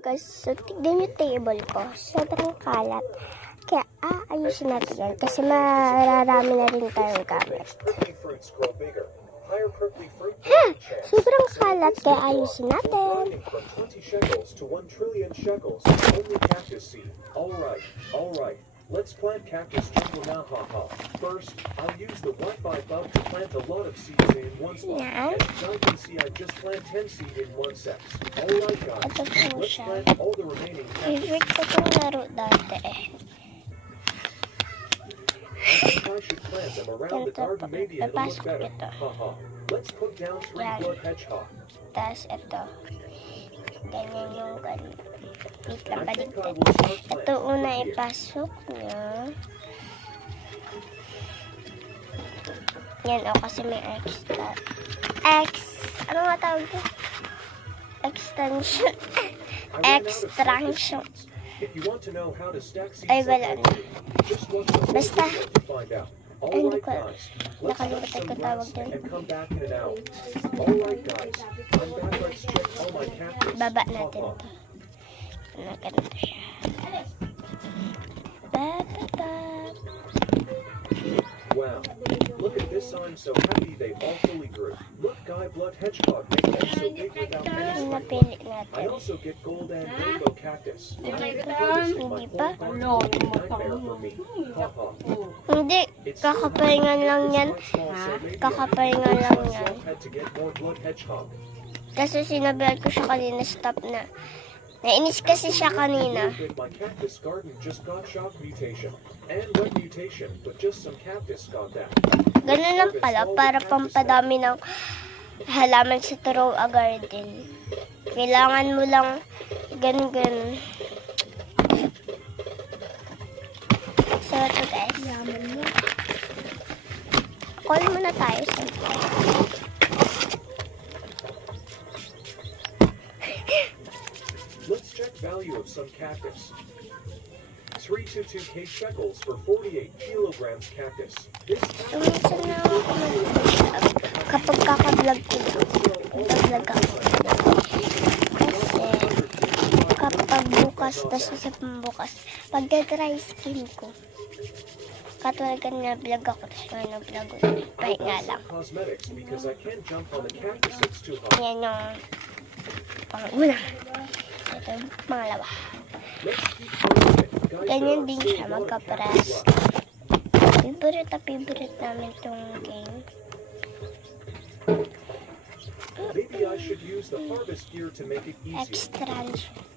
guys, so tignan yung table ko. Sobrang kalat. Kaya ayusin natin yan kasi mararami na rin tayong gamit. Sobrang kalat kaya ayusin natin. Let's plant cactus jungle now, haha. First, I'll use the Wi-Fi bug to plant a lot of seeds in one spot. Yeah. As you can see, I just plant 10 seeds in one set. Alright guys, Ito po let's siya. plant all the remaining Favorite cactus. ko itong laro dati eh. I think I should plant them around the Ganito po. garden, maybe it'll look Napasok better. ito. Haha. Let's put down 3 Yan. blood hedgehog. Tapos ito. Ganyan yung ganun. Wait lang, I think I baligtad. will start Ito planting una from here. ipasok nyo. Yan o, kasi may extra. Ano nga tawag ko? Extension. I ran out of Extraction. seeds. If you want to know how to stack seeds Ay, like wala I na. do, just watch the whole Basta. video to find out. Ay, hindi Alright ko. guys, let's touch Nakalimutan some ko tawag grass dun. and come back in an hour. Alright guys, I'm back. Let's check all my cactus. Baba natin Haha. to. Na ganito siya. Ba. Wow, look at this. I'm so happy they all fully grew. Look, Guy Blood Hedgehog makes them so big without any Yung sprinkling. napili I natin. also get gold and rainbow cactus. Hindi pa. Harvesting my Hindi pa. whole garden is a nightmare for me. Haha. Hindi. It's Kakapahingan lang yan. Kakapahingan lang yan. Had to get more blood hedgehog. Kasi sinabihan ko siya kanina, stop na. Nainis kasi siya kanina. My cactus garden just got shock mutation and wet mutation, but just some cactus got that. Ganun lang pala, para pampadami ng halaman sa Throw a Garden. Kailangan mo lang ganun. So, ito guys. Call muna tayo sa Let's check value of some cactus. 322k shekels for 48 kilograms cactus. This Tuminsan na ako kapag kakablog ko. Nag-vlog ako. Kasi kapag bukas, tas isa pang bukas, pagka-dry skin ko. Katulad ka na vlog ako, tas ngayon na-vlog ko. Pahinga lang. cosmetics because I can't jump on the cactus, it's too hot. Yan yung pang-una. Ito yung pangalawa. Let's keep growing it. Guys, Ganyan there din are siya still a lot of magka-press. cactus left. Favorite namin itong game. Maybe I should use the harvest gear to make it easier. Extra.